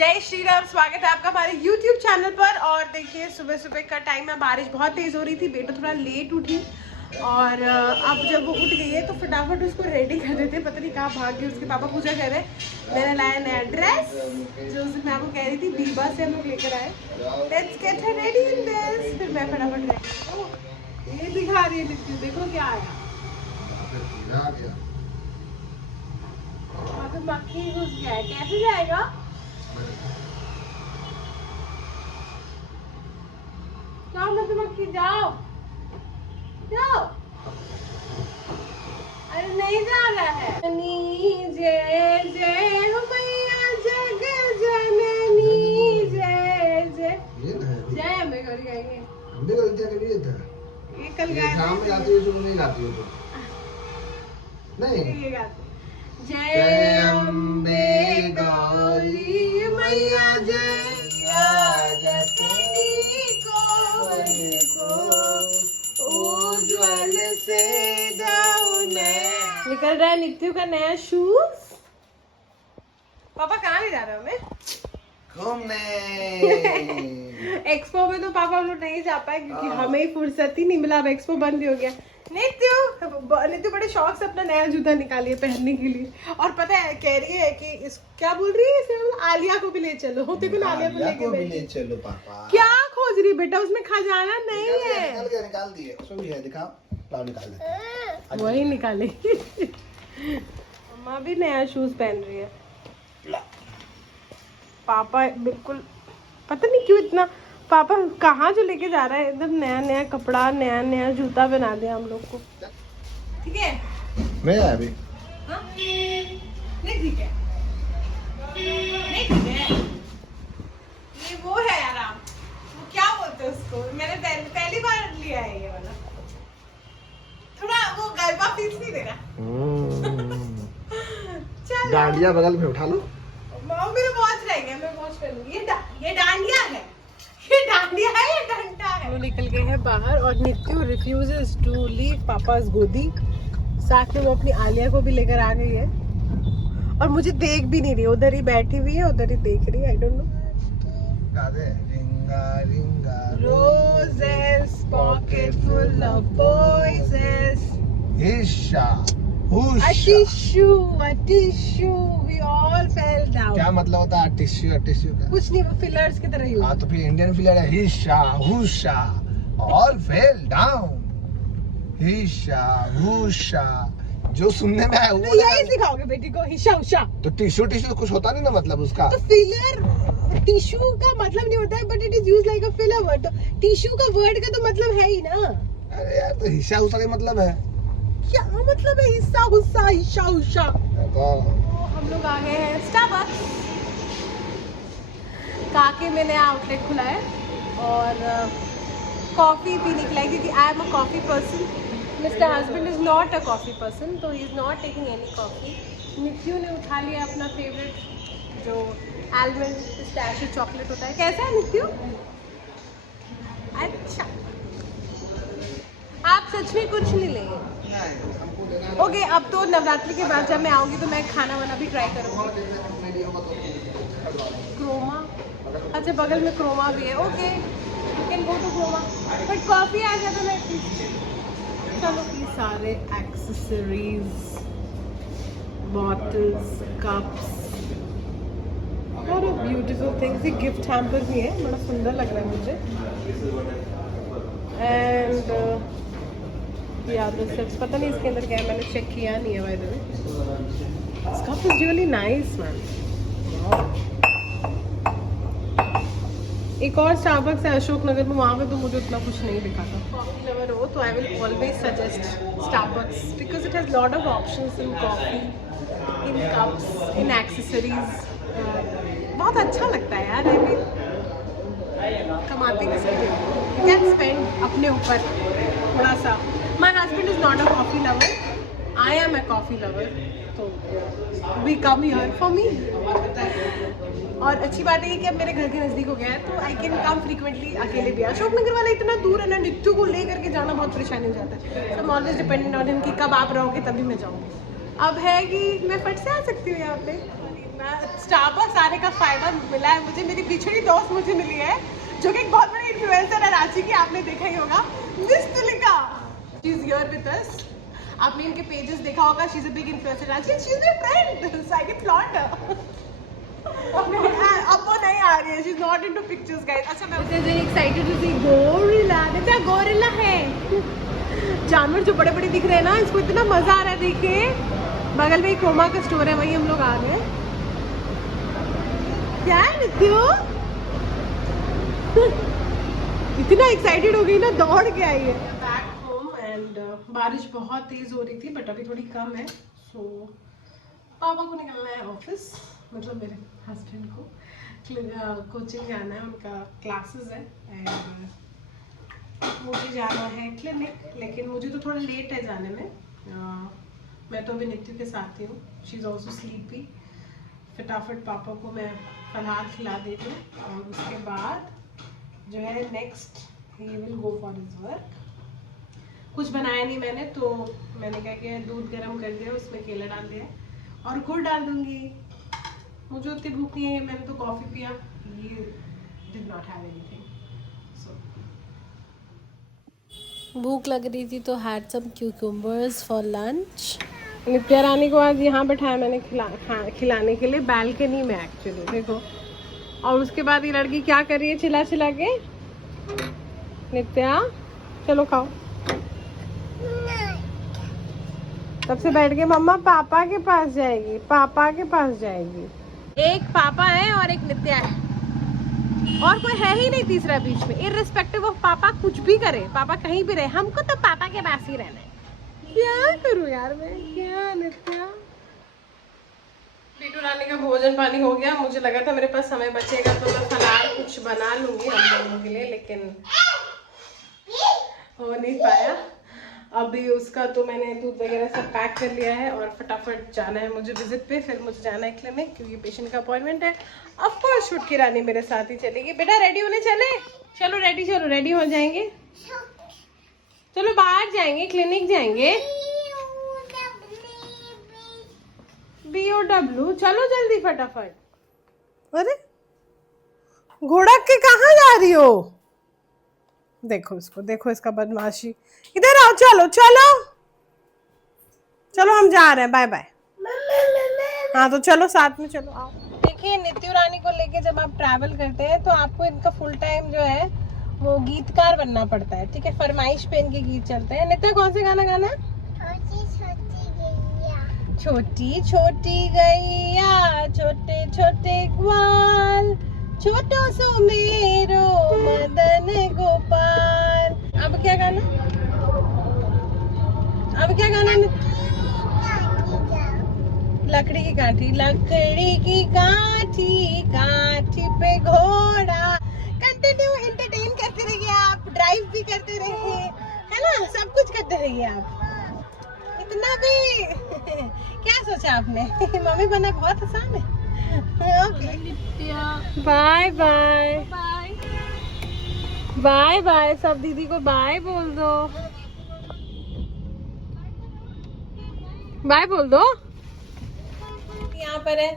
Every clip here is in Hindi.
जय श्री राम। स्वागत है आपका हमारे YouTube चैनल पर। और देखिए सुबह सुबह का टाइम है, बारिश बहुत तेज हो रही थी, बेटा थोड़ा लेट उठी और अब जब वो उठ गई है तो फटाफट उसको रेडी कर देते। पता नहीं कहाँ भाग गई, उसके पापा पूछा कर रहे। मैंने लाया नया ड्रेस जो मैं आपको कह रही थी, बीबा से हम लोग लेकर आए। Let's get her ready in this. फिर मैं फटाफट रेडी। ये दिखा रही है, देखो क्या आया। वहाँ पे मक्खी घुस गया है, कैसे जाएगा? जाओ मत मक्खी, जाओ जाओ। अरे नहीं जा रहा है। जय जय हो मैया जग जननी, जय जय जय। हमें कल गाएंगे, हमने कल क्या कभी था? ये कल गाए शाम में गाती हो, तुम नहीं गाती हो तो नहीं। ये गाते जय अम्बे गौरी मैया जय उज्ज्वल से निकल रहा है नित्यु का नया शूज। पापा कहाँ ले जा रहे हो हमें? घूमने। एक्सपो में तो पापा हम लोग नहीं जा पाए क्योंकि हमें ही फुर्सत ही नहीं मिला। अब एक्सपो बंद हो गया। नित्यु बड़े शौक से अपना नया जूता निकाली है पहनने के लिए। और पता है कह रही है कि इस क्या बोल रही है इसे, आलिया को भी ले चलो। देखो ना आलिया को लेके ले चलो पापा। क्या खोज रही बेटा, उसमें खजाना नहीं है। निकाल दिए, उसमें भी है, दिखाओ। लाओ निकाल दे। वही निकाले। मम्मा भी नया शूज पहन रही है। पापा बिल्कुल पता नहीं क्यों इतना, पापा कहाँ जो लेके जा रहा है एकदम नया नया कपड़ा, नया नया जूता बना दिया हम लोग को। ठीक है मैं अभी नहीं ठीक है, नहीं ठीक है। ये वो है आराम, वो क्या बोलते हैं उसको, मैंने पहली बार लिया है ये वाला। थोड़ा वो गरबा फीस नहीं देना। डांडिया बगल में उठा लो। मेरे वॉच रह गया, मैं वॉच पहनूंगी। ये डांडिया है, ये डांडिया है या डंडा है? वो निकल गए हैं बाहर और नित्यु रिफ्यूजेस टू लीव पापा's गोदी। साथ में वो अपनी आलिया को भी लेकर आ गई है और मुझे देख भी नहीं रही, उधर ही बैठी हुई है, उधर ही देख रही है। I don't know. रिंगा रिंगा Roses, pocket full of posies. Isha A tissue, we all fell down. क्या मतलब होता है टिश्यू? टिश्यू का कुछ नहीं, वो फिलर्स की तरह ही हाँ, तो फिर इंडियन फिलर है। ईशा हुशा ऑल फेल डाउन। ईशा हुशा जो सुनने में आया वो यही सिखाओगे बेटी को, हिशा उशा। तो टिश्यू टिश्यू कुछ होता नहीं ना मतलब उसका। तो फिलर टिश्यू का मतलब नहीं होता है, but it is used like a filler word. Tissue का वर्ड का तो मतलब है ही ना। अरे यार, तो हिस्सा हुसा का मतलब है क्या मतलब है हिस्सा हुस्सा हिशा उशा? तो हम लोग आ गए हैं स्टारबक्स। काके में नया आउटलेट खुला है और कॉफ़ी पीने के लिए, क्योंकि I am a coffee person. Mister husband is not a coffee person, तो he is not taking any coffee. Nitya ने उठा लिया अपना फेवरेट जो आलमंड पिस्ताशियो चॉकलेट होता है। कैसा है नित्यु? अच्छा, आप सच में कुछ नहीं लेंगे? ओके, अब तो नवरात्रि के बाद जब मैं आऊँगी तो मैं खाना वाना भी ट्राई करूँगी। क्रोमा, अच्छा बगल में क्रोमा भी है। Okay, you can go to Croma, but coffee आ जाता ना एटलीस्ट। चलो, ये सारे एक्सेसरीज, बॉटल्स, कप्स, और ब्यूटीफुल थिंग्स। ये गिफ्ट हैम्पर भी है, बड़ा सुंदर लग रहा है मुझे। एंड यार सच पता नहीं इसके अंदर क्या है, मैंने चेक किया नहीं है। By the way, this cup is really nice man. एक और स्टारबक्स है अशोक नगर में, वहाँ पे तो मुझे उतना कुछ नहीं दिखा था। कॉफी लवर हो तो I will always suggest Starbucks because it has lot of options in coffee, in cups, in accessories. बहुत अच्छा लगता है यार। आई मीन कमाते किसी को, यू कैन स्पेंड अपने ऊपर थोड़ा सा। My husband is not a coffee lover, I am a coffee lover, तो we come here for me. और अच्छी बात है कि अब मेरे घर के नज़दीक हो गया है तो आई कैन कम फ्रीक्वेंटली। अकेले भी अशोक नगर वाला इतना दूर है ना, नित्यु को ले करके जाना बहुत परेशानी हो जाता है। So I am always dependent on him कि कब आप रहोगे तभी मैं जाऊँगी। अब है कि मैं फट से आ सकती हूँ यहाँ पे, स्टारबक्स आने का फायदा मिला है मुझे, मेरी पिछड़ी दोस्त मुझे मिली है जो कि एक बहुत बड़ी इन्फ्लुएंसर है रांची की, आपने देखा ही होगा, miss Tulika. She is here with us. आपने इनके पेजेस देखा होगा, she is a big influencer Ranchi, she is my friend, so I can flaunt her. अब वो नहीं आ रही है, she is not into pictures guys. अच्छा मैं very excited to see gorilla. देखा गोरिल्ला है, जानवर जो बड़े बड़े दिख रहे हैं ना, इसको इतना मजा आ रहा है देखिए। बगल में एक क्रोमा का स्टोर है, वही हम लोग आ गए। क्या है नित्यो? इतना एक्साइटेड हो गई ना, दौड़ के आई है। बैक होम एंड बारिश बहुत तेज हो रही थी बट अभी थोड़ी कम है। सो पापा को निकलना है ऑफिस, मतलब मेरे हस्बैंड को कोचिंग जाना है, उनका क्लासेस है एंड मुझे जाना है क्लिनिक। लेकिन मुझे तो थोड़ा लेट है जाने में। मैं तो अभी नित्य के साथ ही हूँ, शी इज़ ऑल्सो स्लीपी। फटाफट पापा को मैं फलहार खिला देती हूँ और उसके बाद जो है next he will go for his work. कुछ बनाया नहीं मैंने, तो मैंने क्या किया, दूध गर्म कर दिया, उसमें केला डाल दिया और गुड़ डाल दूँगी। मुझे उतनी भूख नहीं है, मैंने तो कॉफ़ी पिया, ये डिड नॉट हैव एनीथिंग। भूख लग रही थी तो had some cucumbers for lunch. Nitya Rani को आज यहाँ बैठाया मैंने खिलाने के लिए, बालकनी में एक्चुअली, देखो। और उसके बाद ये लड़की क्या कर रही है, चिल्ला चिल्ला के। नित्या चलो खाओ। तब से बैठ के मम्मा पापा के पास जाएगी, पापा के पास जाएगी। एक पापा है और एक नित्या है, और कोई है ही नहीं तीसरा बीच में। इररिस्पेक्टिव ऑफ पापा कुछ भी करे, पापा कहीं भी रहे, हमको तो पापा के पास ही रहना है। क्या करूं यार मैं, क्या नित्या। पीटू रानी का भोजन पानी हो गया। मुझे लगा था मेरे पास समय बचेगा तो मैं फलार कुछ बना लूंगी हम लोगों के लिए, लेकिन हो नहीं पाया। अभी उसका तो मैंने दूध वगैरह सब पैक कर लिया है और फटाफट जाना है मुझे विजिट पे। फिर मुझे जाना है क्लिनिक क्योंकि पेशेंट का अपॉइंटमेंट है। ऑफ कोर्स छुटकी रानी मेरे साथ ही चलेगी। बेटा रेडी होने चले, चलो रेडी, चलो रेडी हो जाएंगे, चलो बाहर जाएंगे, क्लिनिक जाएंगे। BOW, चलो जल्दी फटाफट। अरे घोड़ा के कहाँ जा रही हो? देखो इसको, देखो इसका बदमाशी। इधर आओ, चलो चलो चलो, हम जा रहे हैं, बाय बाय। हाँ तो चलो साथ में चलो, आओ। देखिए नित्य रानी को लेके जब आप ट्रैवल करते हैं तो आपको इनका फुल टाइम जो है वो गीतकार बनना पड़ता है, ठीक है। फरमाइश पे इनके गीत चलते हैं। नित्य कौन से गाना गाना है? छोटी छोटी गैया, छोटे छोटे ग्वाल, छोटो सो मेरो मदन गोपाल। अब क्या गाना, अब क्या गाना? लकड़ी की काठी, लकड़ी की काठी, काठी पे घोड़ा। कंटिन्यू एंटरटेन करते रहिए आप, ड्राइव भी करते रहिए, है ना, सब कुछ करते रहिए आप। इतना भी क्या सोचा आपने? मम्मी बनना बहुत आसान है। Okay bye bye bye bye, सब दीदी को बाय बोल दो, बाय बोल दो। यहाँ पर है,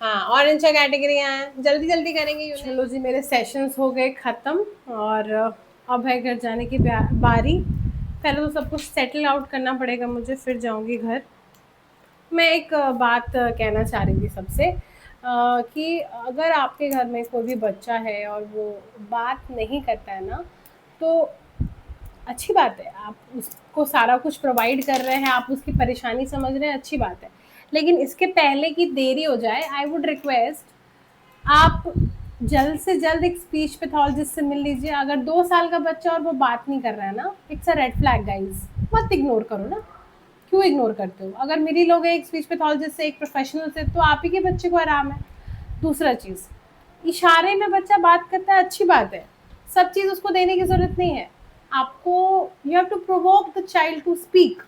हाँ, ऑरेंज कैटेगरियाँ हैं, जल्दी जल्दी करेंगे। चलो जी, मेरे सेशंस हो गए ख़त्म और अब है घर जाने की बारी। पहले तो सब कुछ सेटल आउट करना पड़ेगा मुझे, फिर जाऊंगी घर। मैं एक बात कहना चाह रही थी सबसे कि अगर आपके घर में कोई भी बच्चा है और वो बात नहीं करता है ना, तो अच्छी बात है, आप उसको सारा कुछ प्रोवाइड कर रहे हैं, आप उसकी परेशानी समझ रहे हैं, अच्छी बात है। लेकिन इसके पहले कि देरी हो जाए, आई वुड रिक्वेस्ट आप जल्द से जल्द एक स्पीच पैथोलॉजिस्ट से मिल लीजिए। अगर 2 साल का बच्चा और वो बात नहीं कर रहा है ना, it's a red flag guys. मत इग्नोर करो ना, क्यों इग्नोर करते हो? अगर मिली लोग एक स्पीच पैथोलॉजिस्ट से, एक प्रोफेशनल से, तो आप ही के बच्चे को आराम है। दूसरा चीज़, इशारे में बच्चा बात करता है, अच्छी बात है, सब चीज़ उसको देने की ज़रूरत नहीं है। आपको you have to provoke the child to speak,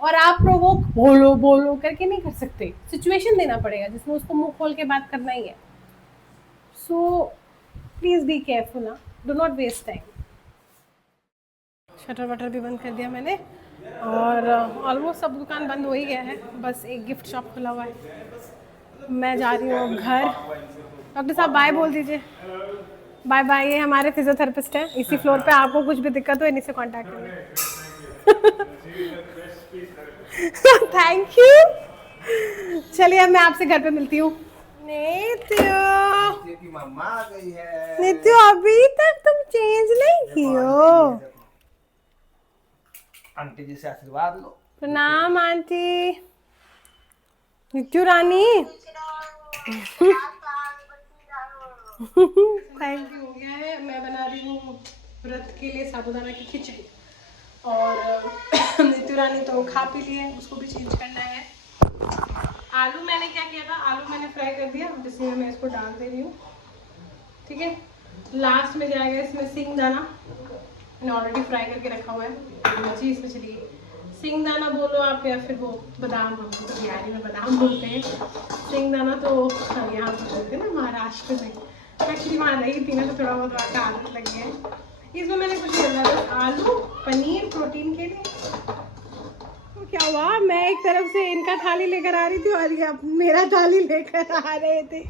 और आप प्रोवोक बोलो बोलो करके नहीं कर सकते। सिचुएशन देना पड़ेगा जिसमें उसको मुंह खोल के बात करना ही है। सो प्लीज़ बी केयरफुल ना, do not waste time. Shutter वटर भी बंद कर दिया मैंने और ऑलमोस्ट सब दुकान बंद हो ही गया है, बस एक गिफ्ट शॉप खुला हुआ है। मैं जा रही हूँ अब घर। डॉक्टर साहब बाय बोल दीजिए। Bye bye. ये हमारे फिजियोथेरेपिस्ट हैं, इसी फ्लोर पे। आपको कुछ भी दिक्कत हो इन्हीं से कांटेक्ट करिए। Thank you. चलिए अब मैं आपसे घर पे मिलती हूँ। नित्य की मम्मा आ गई है। नित्य, अभी तक तुम चेंज नहीं की हो। आंटी जी से आशीर्वाद लो। प्रणाम आंटी। नित्य रानी। Thank you. हो गया है। मैं बना रही हूँ व्रत के लिए साबूदाना की खिचड़ी, और नित्य रानी तो खा पी लिए, उसको भी चेंज करना है। आलू मैंने क्या किया था, आलू मैंने फ्राई कर दिया, जिसमें मैं इसको डाल दे रही हूँ। ठीक है, लास्ट में जाएगा इसमें सिंग दाना, मैंने ऑलरेडी फ्राई करके रखा हुआ है जी। इसमें चलिए सिंग दाना बोलो आप, या फिर वो बादाम, हम तो बिहारी में बादाम बोलते हैं। सिंग दाना तो हम यहाँ पर बोलते हैं ना महाराष्ट्र में। एक्चुअली वहाँ रही थी ना, तो थोड़ा बहुत वहाँ का आदत लग गया है। इसमें मैंने कुछ डाला बस आलू पनीर प्रोटीन के लिए। तो क्या हुआ, मैं एक तरफ से इनका थाली लेकर आ रही थी और ये मेरा थाली लेकर आ रहे थे।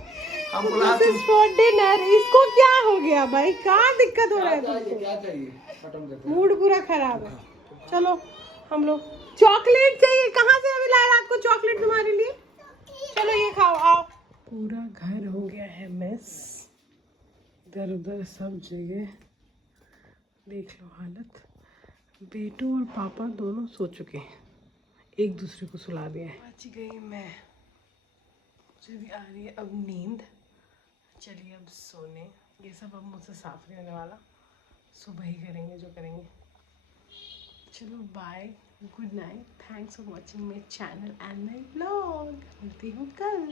डिनर। इसको क्या हो गया भाई, कहाँ दिक्कत हो रहा है तुमको? क्या चाहिए? मूड पूरा खराब है। चलो हम लोग चॉकलेट चाहिए, कहाँ से अभी लाए रात को चॉकलेट तुम्हारे लिए? चलो ये खाओ, आओ। पूरा घर हो गया है मिस, इधर उधर सब जगह देख लो हालत। बेटू और पापा दोनों सो चुके हैं, एक दूसरे को सुला दिया है। बच गई मैं, मुझे भी आ रही है अब नींद। चलिए अब सोने। ये सब अब मुझसे साफ नहीं होने वाला, सुबह ही करेंगे जो करेंगे। चलो bye, good night, thanks for watching my channel and my blog. मिलती हूँ कल।